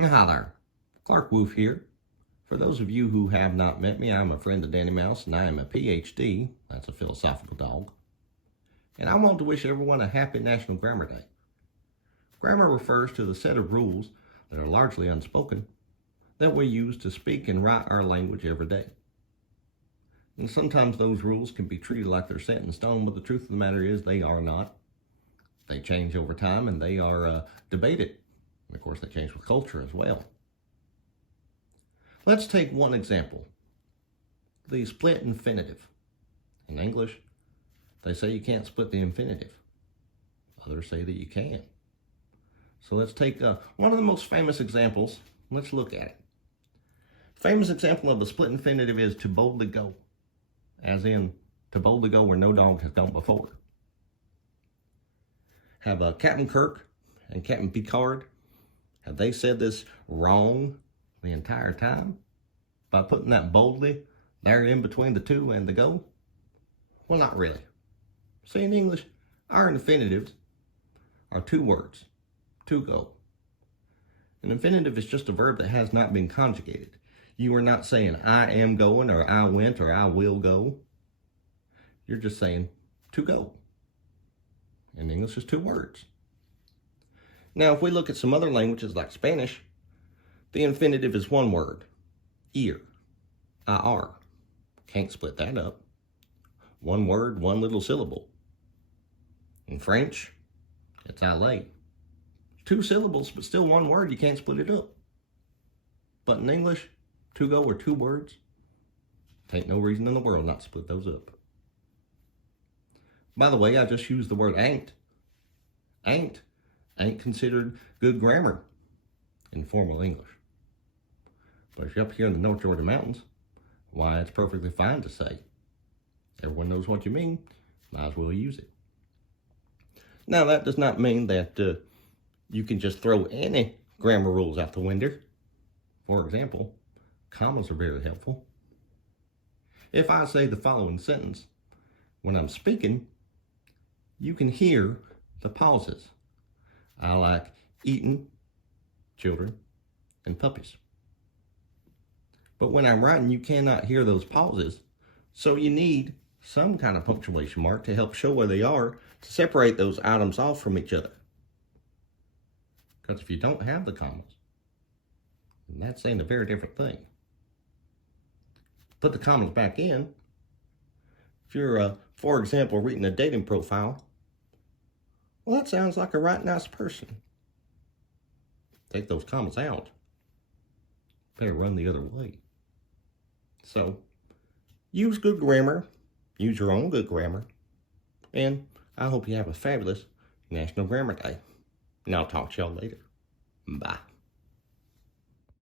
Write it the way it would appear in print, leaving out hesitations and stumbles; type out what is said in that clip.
Hi there, Clark Woof here. For those of you who have not met me, I'm a friend of Danny Mouse and I am a PhD, that's a philosophical dog. And I want to wish everyone a happy National Grammar Day. Grammar refers to the set of rules that are largely unspoken that we use to speak and write our language every day. And sometimes those rules can be treated like they're set in stone, but the truth of the matter is they are not. They change over time and they are debated. And of course, they change with culture as well. Let's take one example. The split infinitive. In English, they say you can't split the infinitive. Others say that you can. So let's take one of the most famous examples. Let's look at it. Famous example of a split infinitive is to boldly go. As in, to boldly go where no dog has gone before. Have Captain Kirk and Captain Picard, have they said this wrong the entire time by putting that boldly there in between the to and the go? Well, not really. See, in English, our infinitives are two words, to go. An infinitive is just a verb that has not been conjugated. You are not saying I am going or I went or I will go. You're just saying to go. In English, it's two words. Now, if we look at some other languages like Spanish, the infinitive is one word, ir, ir. Can't split that up. One word, one little syllable. In French, it's aller. Two syllables, but still one word, you can't split it up. But in English, to go are two words. Ain't no reason in the world not to split those up. By the way, I just used the word ain't. Ain't considered good grammar in formal English. But if you're up here in the North Georgia mountains, why, it's perfectly fine to say. Everyone knows what you mean, might as well use it. Now, that does not mean that you can just throw any grammar rules out the window. For example, commas are very helpful. If I say the following sentence, when I'm speaking, you can hear the pauses. I like eating, children, and puppies. But when I'm writing, you cannot hear those pauses. So you need some kind of punctuation mark to help show where they are to separate those items off from each other. Because if you don't have the commas, that's saying a very different thing. Put the commas back in. If you're, for example, reading a dating profile, well, that sounds like a right nice person. Take those commas out. Better run the other way. So, use good grammar. Use your own good grammar. And I hope you have a fabulous National Grammar Day. And I'll talk to y'all later. Bye.